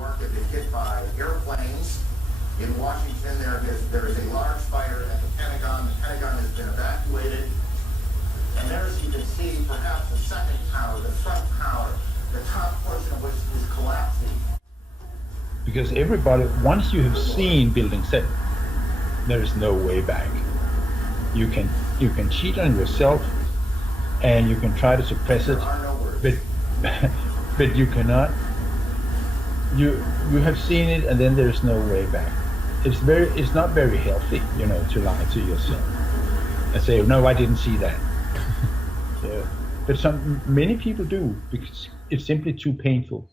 York have been hit by airplanes. In Washington, there is a large fire at the Pentagon. The Pentagon has been evacuated. And there, as you can see, perhaps the second tower, the front tower, the top portion of which is collapsing. Because everybody, once you have seen Building 7, there is no way back. You can cheat on yourself, and you can try to suppress it, but but you cannot. You have seen it, and then there's no way back. It's not very healthy, to lie to yourself and say, no, I didn't see that. Yeah. But many people do, because it's simply too painful.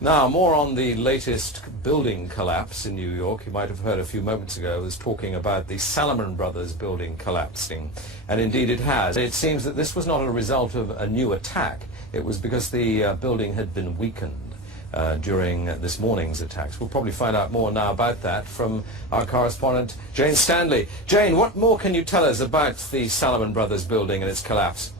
Now, more on the latest building collapse in New York. You might have heard a few moments ago I was talking about the Salomon Brothers building collapsing, and indeed it has. It seems that this was not a result of a new attack. It was because the building had been weakened during this morning's attacks. We'll probably find out more now about that from our correspondent Jane Stanley. Jane, what more can you tell us about the Salomon Brothers building and its collapse?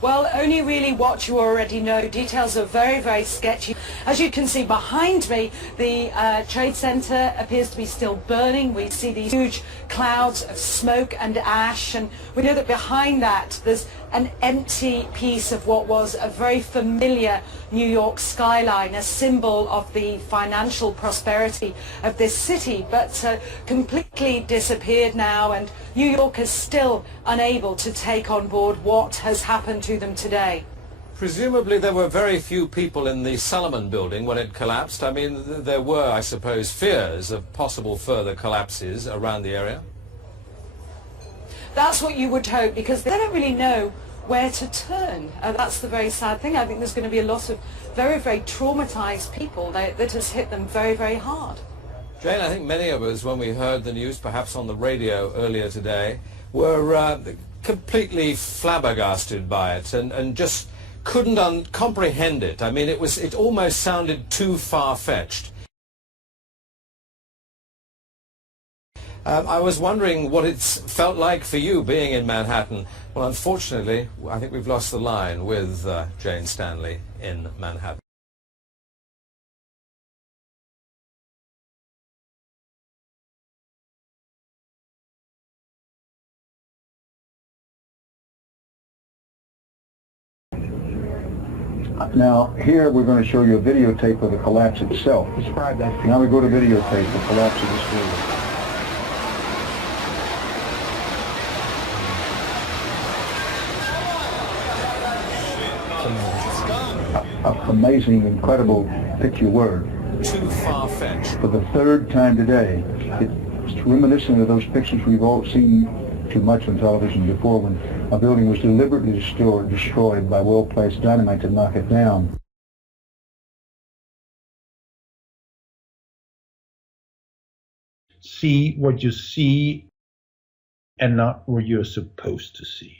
Well, only really what you already know. Details are very, very sketchy. As you can see behind me, the Trade Center appears to be still burning. We see these huge clouds of smoke and ash, and we know that behind that there's an empty piece of what was a very familiar New York skyline, a symbol of the financial prosperity of this city, but completely disappeared now, and New York is still unable to take on board what has happened to them today. Presumably there were very few people in the Salomon building when it collapsed. I mean, there were, I suppose, fears of possible further collapses around the area. That's what you would hope, because they don't really know where to turn. That's the very sad thing. I think there's going to be a lot of very, very traumatized people that has hit them very, very hard. Jane, I think many of us, when we heard the news, perhaps on the radio earlier today, were completely flabbergasted by it and just couldn't comprehend it. I mean, it almost sounded too far-fetched. I was wondering what it's felt like for you being in Manhattan. Well, unfortunately, I think we've lost the line with Jane Stanley in Manhattan. Now, here we're going to show you a videotape of the collapse itself. Describe that. Now we go to videotape, the collapse of this building. Amazing, incredible picture word. Too far-fetched. For the third time today, it's reminiscent of those pictures we've all seen too much on television before, when a building was deliberately destroyed by well-placed dynamite to knock it down. See what you see and not what you're supposed to see.